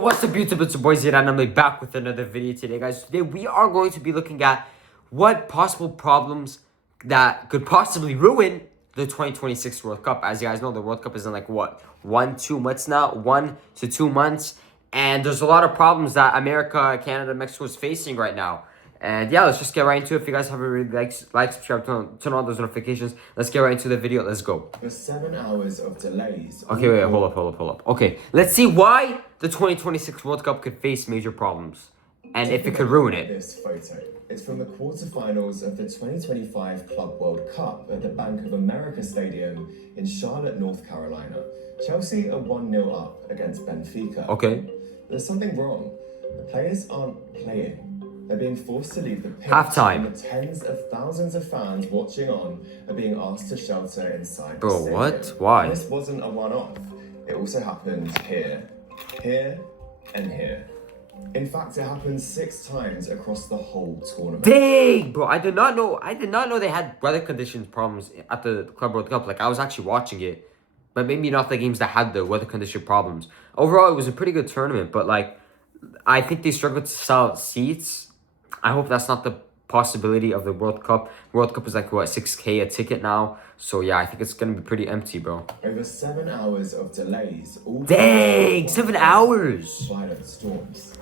What's up, YouTube? It's your boy Zidane. I'm back with another video today, guys. Today we are going to be looking at what possible problems that could possibly ruin the 2026 World Cup. As you guys know, the World Cup is in like what, 2 months now, 1 to 2 months, and there's a lot of problems that America, Canada, Mexico is facing right now. And yeah, let's just get right into it. If you guys haven't already like, subscribe, turn on those notifications. Let's get right into the video. Let's go. For 7 hours of delays. Okay, wait, hold up. Okay, let's see why the 2026 World Cup could face major problems and if it could ruin it. This photo. It's from the quarterfinals of the 2025 Club World Cup at the Bank of America Stadium in Charlotte, North Carolina. Chelsea are 1-0 up against Benfica. Okay. There's something wrong. The players aren't playing. They're being forced to leave the pitch. Halftime. And the tens of thousands of fans watching on are being asked to shelter inside Bro, the stadium. what? Why? This wasn't a one-off. It also happened here, and here. In fact, it happened 6 times across the whole tournament. Dang, bro, I did not know they had weather conditions problems at the Club World Cup. Like, I was actually watching it, but maybe not the games that had the weather condition problems. Overall, it was a pretty good tournament, but like, I think they struggled to sell seats. I hope that's not the possibility of the World Cup. World Cup is like, what, 6K a ticket now? So yeah, I think it's gonna be pretty empty, bro. Over 7 hours of delays. Dang, 7 hours. Violent storms.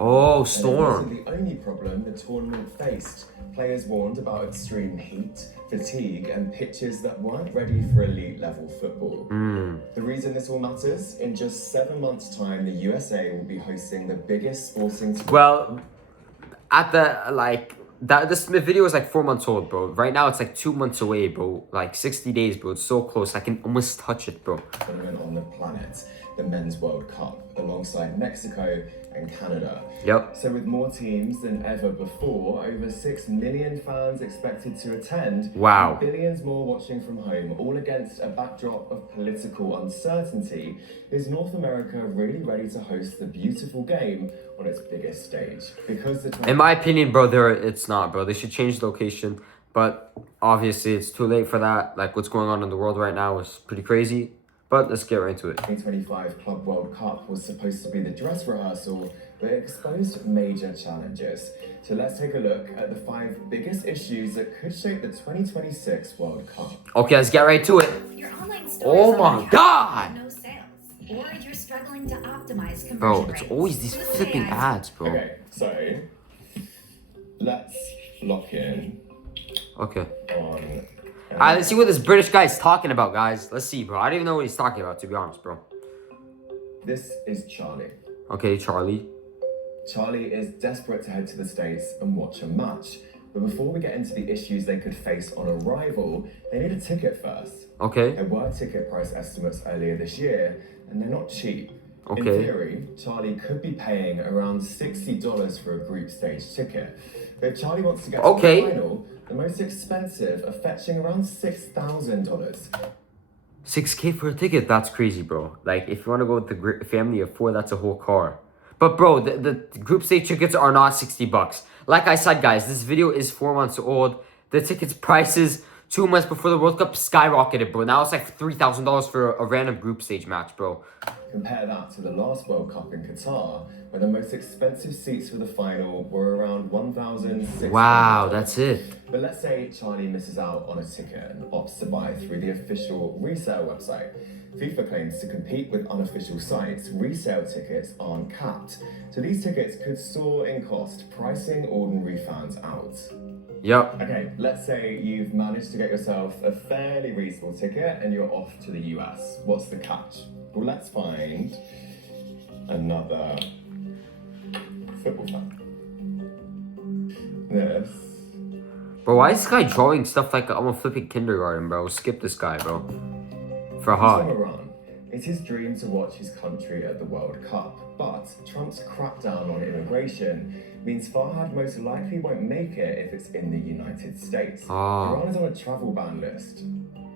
Oh, And it storm. wasn't the only problem the tournament faced. Players warned about extreme heat, fatigue, and pitches that weren't ready for elite level football. The reason this all matters? In just 7 months' time, the USA will be hosting the biggest sporting. Well, at the this video is like 4 months old, bro. Right now it's like 2 months away, bro. Like 60 days, bro. It's so close. I can almost touch it, bro. Tournament on the planet, the Men's World Cup, alongside Mexico and Canada. Yep. So with more teams than ever before, over 6 million fans expected to attend. Wow. And billions more watching from home, all against a backdrop of political uncertainty. Is North America really ready to host the beautiful game on its biggest stage? Because In my opinion, bro, it's not, bro. They should change the location, but obviously it's too late for that. Like, what's going on in the world right now is pretty crazy. But let's get right into it. 2025 Club World Cup was supposed to be the dress rehearsal, but it exposed major challenges. So let's take a look at the 5 biggest issues that could shape the 2026 World Cup. Okay, let's get right to it. Your online store Oh is my already God! no sales, or you're struggling to optimize conversion Bro, it's rates. always these Google flipping AI ads, bro. Okay, so let's lock in Okay. on. Alright, let's see what this British guy is talking about, guys. Let's see, bro. I don't even know what he's talking about, to be honest, bro. This is Charlie. Okay, Charlie. Charlie is desperate to head to the States and watch a match. But before we get into the issues they could face on arrival, they need a ticket first. Okay. There were ticket price estimates earlier this year, and they're not cheap. Okay. In theory, Charlie could be paying around $60 for a group stage ticket. But if Charlie wants to get to the final, the most expensive are fetching around $6,000. 6K for a ticket? That's crazy, bro. Like, if you want to go with the family of 4, that's a whole car. But, bro, the group stage tickets are not $60. Like I said, guys, this video is 4 months old. The tickets prices 2 months before the World Cup skyrocketed, bro. Now it's like $3,000 for a random group stage match, bro. Compare that to the last World Cup in Qatar, where the most expensive seats for the final were around $1,600. Wow, that's it. But let's say Charlie misses out on a ticket and opts to buy through the official resale website. FIFA claims to compete with unofficial sites, resale tickets aren't capped. So these tickets could soar in cost, pricing ordinary fans out. Yep. Okay, let's say you've managed to get yourself a fairly reasonable ticket and you're off to the US. What's the catch? Well, let's find another football fan. This. Bro, why is this guy drawing stuff like I'm a flipping kindergarten, bro? Skip this guy, bro. For a He's from hug. Iran. It's his dream to watch his country at the World Cup, but Trump's crackdown on immigration means Farhad most likely won't make it if it's in the United States. Iran is on a travel ban list.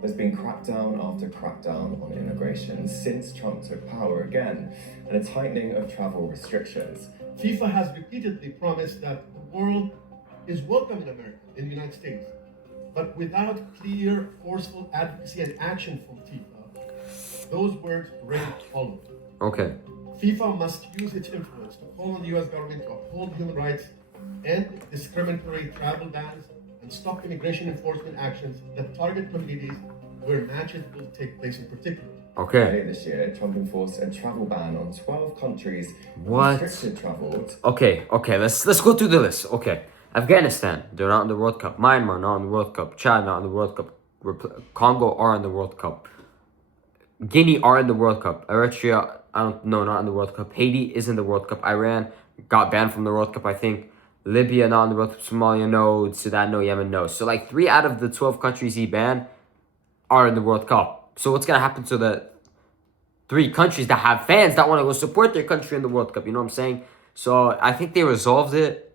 There's been crackdown after crackdown on immigration since Trump took power again, and a tightening of travel restrictions. FIFA has repeatedly promised that the world is welcome in America, in the United States. But without clear, forceful advocacy and action from FIFA, those words ring hollow. Okay. FIFA must use its influence to call on the US government to uphold human rights, end discriminatory travel bans, and stop immigration enforcement actions that target communities where matches will take place in particular. Okay. Earlier this year, Trump enforced a travel ban on 12 countries What? restricted travel. Okay, let's go through the list. Okay. Afghanistan, they're not in the World Cup. Myanmar, not in the World Cup. Chad, not in the World Cup. Congo are in the World Cup. Guinea are in the World Cup. Eritrea, not in the World Cup. Haiti is in the World Cup. Iran got banned from the World Cup, I think. Libya, not in the World Cup. Somalia, no. Sudan, no. Yemen, no. So, like, 3 out of the 12 countries he banned are in the World Cup. So, what's going to happen to the 3 countries that have fans that want to go support their country in the World Cup? You know what I'm saying? So, I think they resolved it.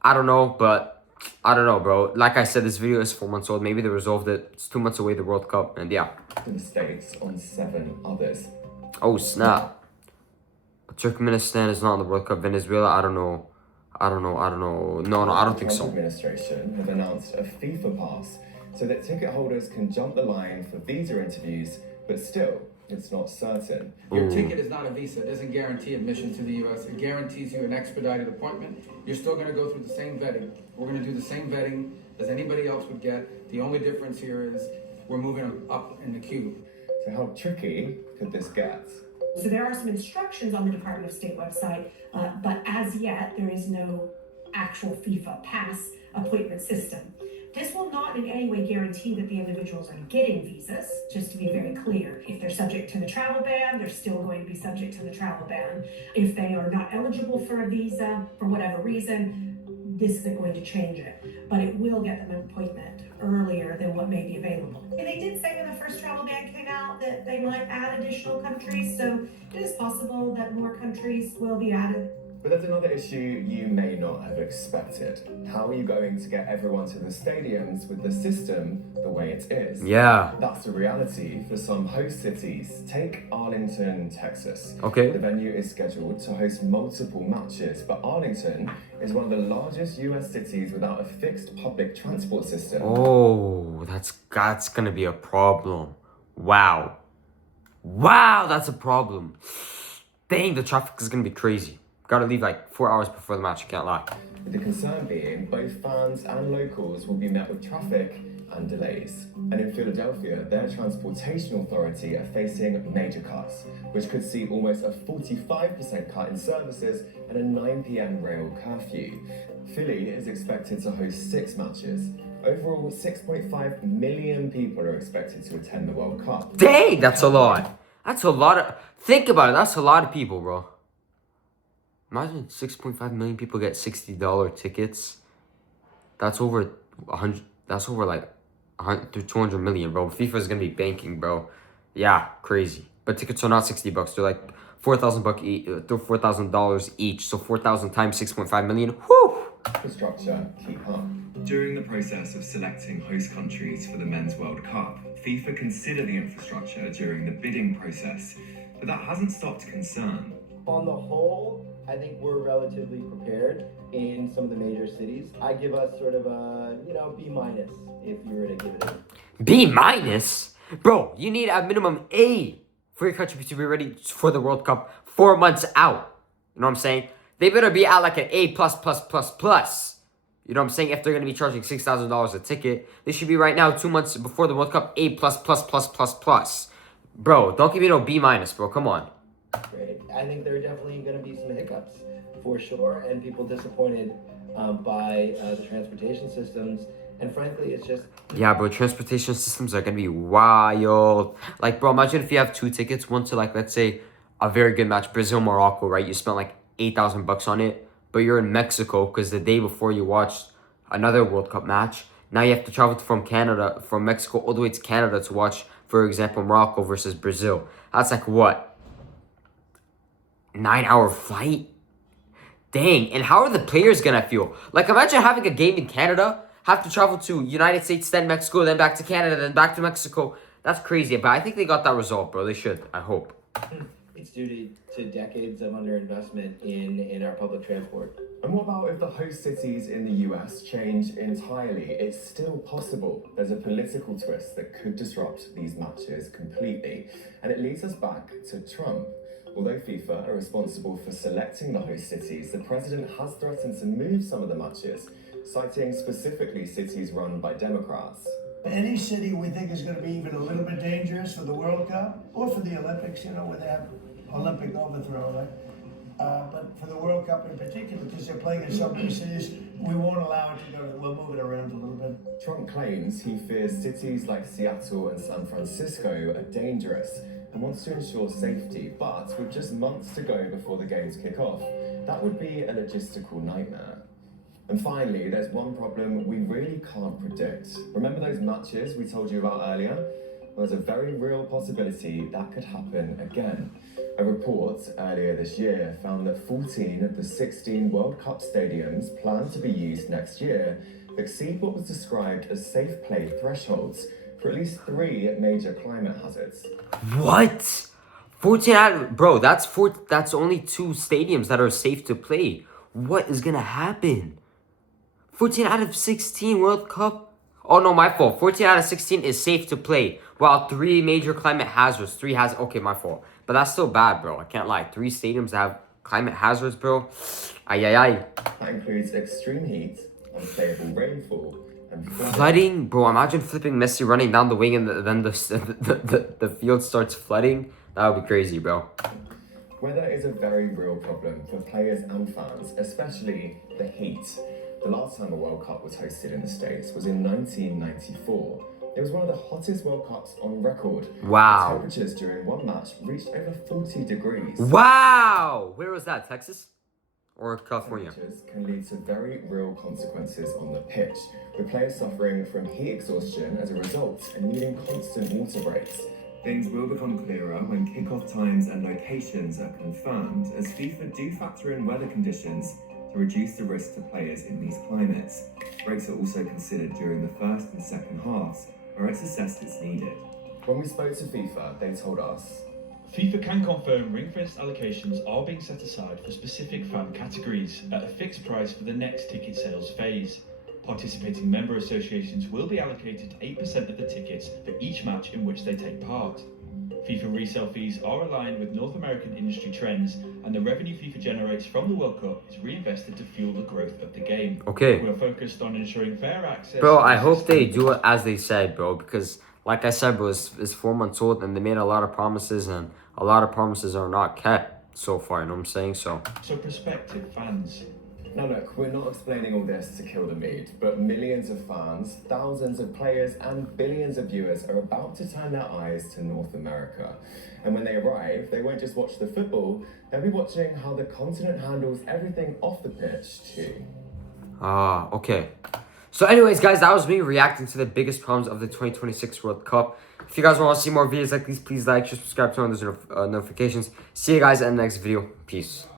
I don't know, but I don't know, bro. Like I said, this video is 4 months old. Maybe they resolved it. It's 2 months away, the World Cup. And yeah. To the States on 7 others. Oh, snap. Turkmenistan is not in the World Cup. Venezuela, I don't know. No, I don't think The so. Trump administration have announced a FIFA pass so that ticket holders can jump the line for visa interviews, but still, it's not certain. Your ticket is not a visa. It doesn't guarantee admission to the U.S. It guarantees you an expedited appointment. You're still going to go through the same vetting. We're going to do the same vetting as anybody else would get. The only difference here is we're moving them up in the queue. So how tricky could this get? So there are some instructions on the Department of State website, but as yet, there is no actual FIFA pass appointment system. This will not in any way guarantee that the individuals are getting visas, just to be very clear. If they're subject to the travel ban, they're still going to be subject to the travel ban. If they are not eligible for a visa, for whatever reason, this isn't going to change it. But it will get them an appointment earlier than what may be available. And they did say when the first travel ban came out that they might add additional countries, so it is possible that more countries will be added. But there's another issue you may not have expected. How are you going to get everyone to the stadiums with the system the way it is? Yeah. That's the reality for some host cities. Take Arlington, Texas. Okay. The venue is scheduled to host multiple matches, but Arlington is one of the largest US cities without a fixed public transport system. Oh, that's gonna be a problem. Wow, that's a problem. Dang, the traffic is gonna be crazy. Gotta leave like 4 hours before the match, I can't lie. With the concern being both fans and locals will be met with traffic and delays. And in Philadelphia, their transportation authority are facing major cuts, which could see almost a 45% cut in services and a 9 p.m. rail curfew. Philly is expected to host 6 matches. Overall, 6.5 million people are expected to attend the World Cup. Dang, that's a lot. Think about it, that's a lot of people, bro. Imagine 6.5 million people get $60 tickets. That's over 100. That's over like 100 200 million, bro. FIFA is gonna be banking, bro. Yeah, crazy. But tickets are not $60. They're like $4,000 each. So 4,000 times 6.5 million. Whoo! Infrastructure keep up. During the process of selecting host countries for the Men's World Cup, FIFA consider the infrastructure during the bidding process, but that hasn't stopped concern. On the whole, I think we're relatively prepared in some of the major cities. I give us sort of a, B- if you were to give it a... B-? Bro, you need a minimum A for your country to be ready for the World Cup 4 months out. You know what I'm saying? They better be at like an A++++. You know what I'm saying? If they're going to be charging $6,000 a ticket, they should be right now 2 months before the World Cup A+++++. Bro, don't give me no B-, bro. Come on. Great. I think there are definitely going to be some hiccups for sure, and people disappointed by the transportation systems. And frankly, it's just... Yeah, bro, transportation systems are going to be wild. Like, bro, imagine if you have 2 tickets. One to, like, let's say, a very good match, Brazil-Morocco, right? You spent, like, $8,000 on it. But you're in Mexico because the day before you watched another World Cup match. Now you have to travel from Mexico all the way to Canada to watch, for example, Morocco versus Brazil. That's like, what? 9-hour flight? Dang, and how are the players gonna feel? Like, imagine having a game in Canada, have to travel to United States, then Mexico, then back to Canada, then back to Mexico. That's crazy, but I think they got that resolved, bro. They should, I hope. It's due to decades of underinvestment in our public transport. And what about if the host cities in the US change entirely? It's still possible. There's a political twist that could disrupt these matches completely. And it leads us back to Trump. Although FIFA are responsible for selecting the host cities, the president has threatened to move some of the matches, citing specifically cities run by Democrats. Any city we think is going to be even a little bit dangerous for the World Cup or for the Olympics, you know, where they have Olympic overthrow, right? But for the World Cup in particular, because they're playing in so many cities, we won't allow it to go. We'll move it around a little bit. Trump claims he fears cities like Seattle and San Francisco are dangerous and wants to ensure safety, but with just months to go before the games kick off, that would be a logistical nightmare. And finally, there's one problem we really can't predict. Remember those matches we told you about earlier? Well, there's a very real possibility that could happen again. A report earlier this year found that 14 of the 16 World Cup stadiums planned to be used next year exceed what was described as safe play thresholds for at least 3 major climate hazards. What? 14 out of, bro, that's only 2 stadiums that are safe to play. What is gonna happen? 14 out of 16 World Cup? Oh no, my fault. 14 out of 16 is safe to play. While 3 major climate hazards, okay, my fault. But that's still bad, bro. I can't lie. 3 stadiums that have climate hazards, bro. Ay, ay, ay. That includes extreme heat, unplayable rainfall, and flooding, bro. Imagine flipping Messi running down the wing and then the field starts flooding. That would be crazy, bro. Weather is a very real problem for players and fans, especially the heat. The last time a World Cup was hosted in the States was in 1994. It was one of the hottest World Cups on record. Wow. The temperatures during one match reached over 40 degrees. Wow! Where was that? Texas? Or California? Temperatures can lead to very real consequences on the pitch, with players suffering from heat exhaustion as a result and needing constant water breaks. Things will become clearer when kickoff times and locations are confirmed, as FIFA do factor in weather conditions to reduce the risk to players in these climates. Breaks are also considered during the first and second halves, where it's assessed it's needed. When we spoke to FIFA, they told us, FIFA can confirm ring-fenced allocations are being set aside for specific fan categories at a fixed price for the next ticket sales phase. Participating member associations will be allocated 8% of the tickets for each match in which they take part. FIFA resale fees are aligned with North American industry trends, and the revenue FIFA generates from the World Cup is reinvested to fuel the growth of the game. Okay. We are focused on ensuring fair access. Bro, I hope they do it as they said, bro, because like I said, bro, it's 4 months old and they made a lot of promises and a lot of promises are not kept so far, you know what I'm saying? So prospective fans. now look, we're not explaining all this to kill the mood, but millions of fans, thousands of players and billions of viewers are about to turn their eyes to North America. And when they arrive, they won't just watch the football, they'll be watching how the continent handles everything off the pitch too. Okay. So anyways, guys, that was me reacting to the biggest problems of the 2026 World Cup. If you guys want to see more videos like these, please like, share, subscribe, turn on those notifications. See you guys in the next video. Peace.